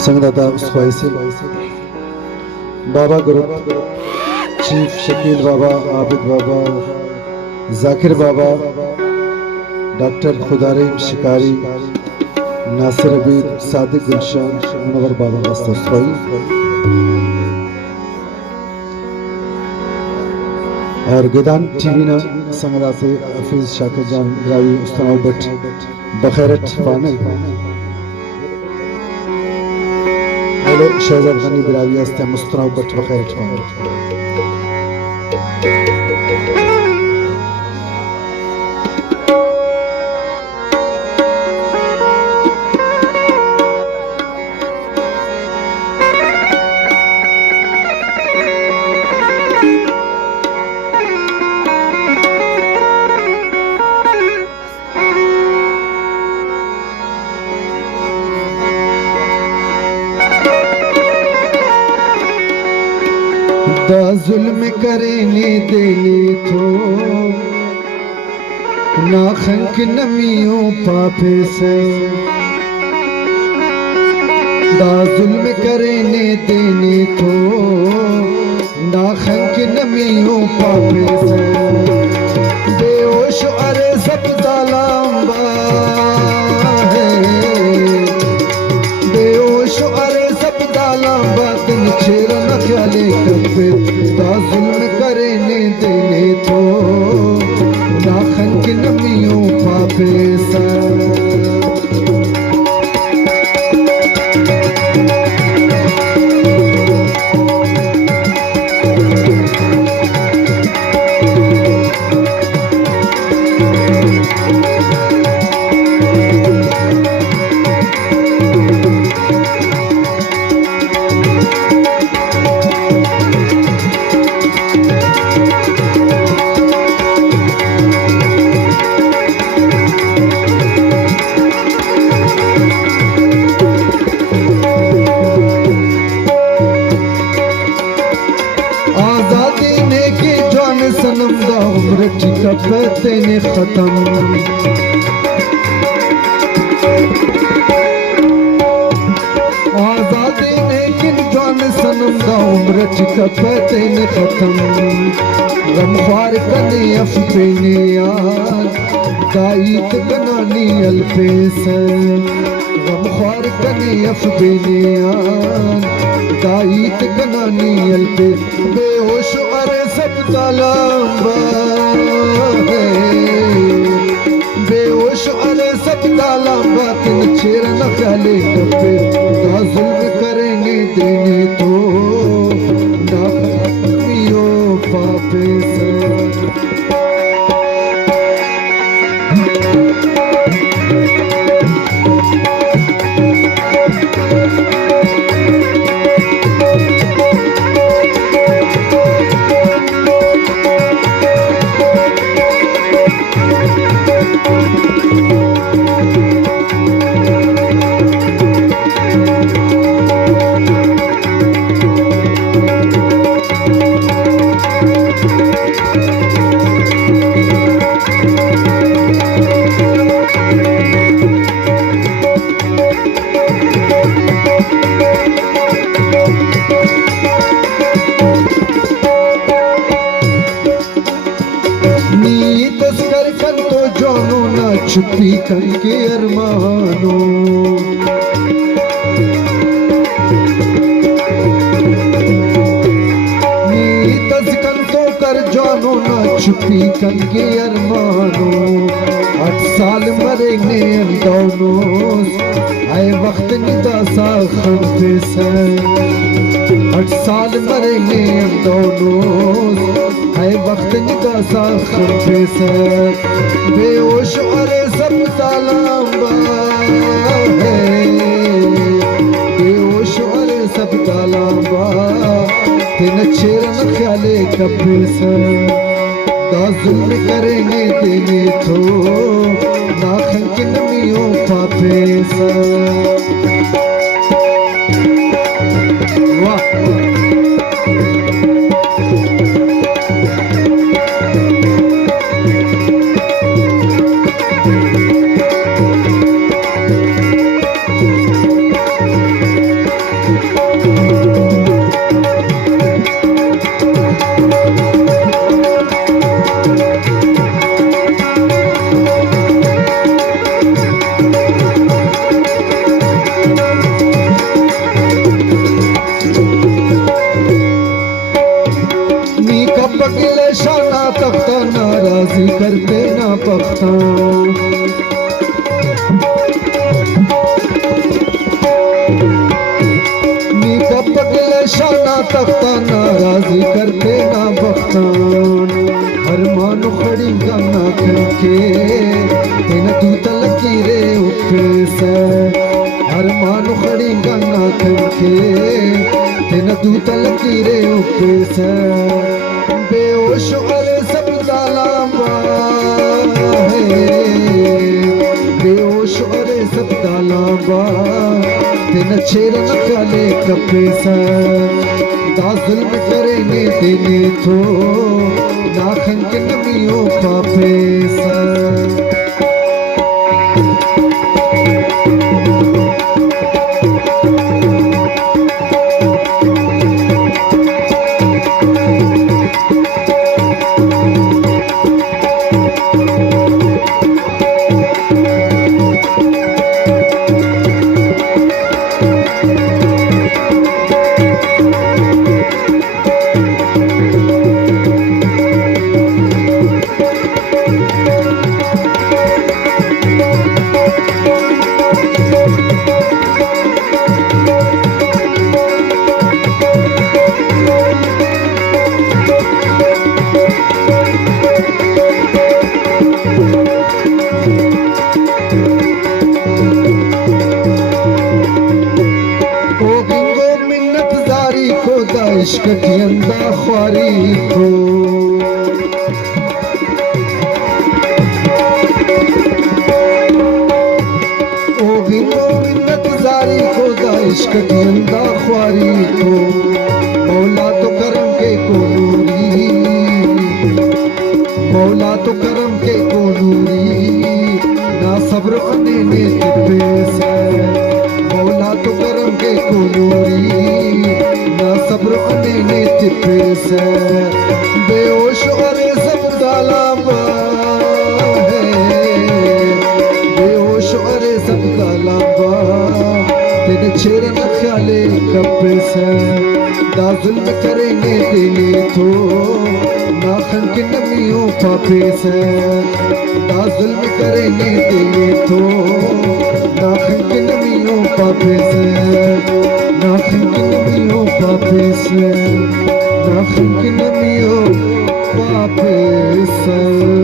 संगदाता spicy बाबा group chief Shakeel बाबा, आबिद बाबा, जाकिर बाबा, doctor खुदारीम शिकारी, नासिर अबीद, सादिक गुलशान, मुनवर बाबा वास्तव और गिदान टीवी ना संगदाते हफीज शाकिर जान रावी उस्तान बट बखैरत पाने शहजाद गनी बिरावी हस्ते मुस्तरा बट बखैरत पाने दा जुल्म करेने देने तो ना खंक नमियों पापे से दा जुल्म करेने देने तो ना खंक नमियों पापे से बेहोश अरे सब दालांबा है बेहोश अरे सब दालांबा दिन छेर न ख्याले कब्बे दा जुल्म करेने देने तो ना खंक नमियों पापे सा सनम दा उम्र टिका पते ने खत्म आजादी ने किन जान सनम दा उम्र टिका पते ने खत्म गमख्वार कने अफ पेने यार दाईत कनानी अल्पेस गमख्वार कने अफ पेने यार दाईत कनानी अल्पेस बेहोश अरे सब तालांबा है बेहोश अरे सब तालांबा तिन छेर न ख्याले कब्बे दा जुल्म करेंगे देने तो ना खत्मियो पापे से छुपी करके अरमानो तज़कन तो कर जानो ना छुपी करके अरमानो 8 साल मरेंगे हम दोनों आए वक्त निदा सा खंफे से 8 साल मरेंगे हम दोनों आए वक्त निदा सा खंफे से बेहोश अरे सब तालांबा है बेहोश अरे सब तालांबा तेन छेर न ख्याले कब्बे से दा जुल्म करेंगे देने तो ना खंक नमियों पापे से वाह तख्ता नाराजी करते ना बख्तान हर मानो खड़ी गंगा के तेन तू तलकीरे उपसे हर मानो खड़ी गंगा के तेन तू तलकीरे उपसे बेहोश और सब तालाबा है बेहोश और सब तालाबा तेन छेर न ख्याले कपेसा दा जुल्म करेंगे देने तो नाखन के नमियों का पैसा इश्क की अंदा ख्वारी को ओ गिनो मिन्नत जारी को दा इश्क की अंदा ख्वारी को मौला तो करम के को नूरी मौला तो करम के को नूरी ना सब्र अने ने पैसे मौला तो करम के को नूरी सब्र अने पैसे बेहोश और सब तालाबा है बेहोश और सब तालाबा तेन छेर न ख्याले कपेसा दा जुल्म करेंगे देने तो नाखन की नमियों का पैसा दा जुल्म करेंगे देने तो नाखन की नमियों का पैसा नाखन की नमियों पापे से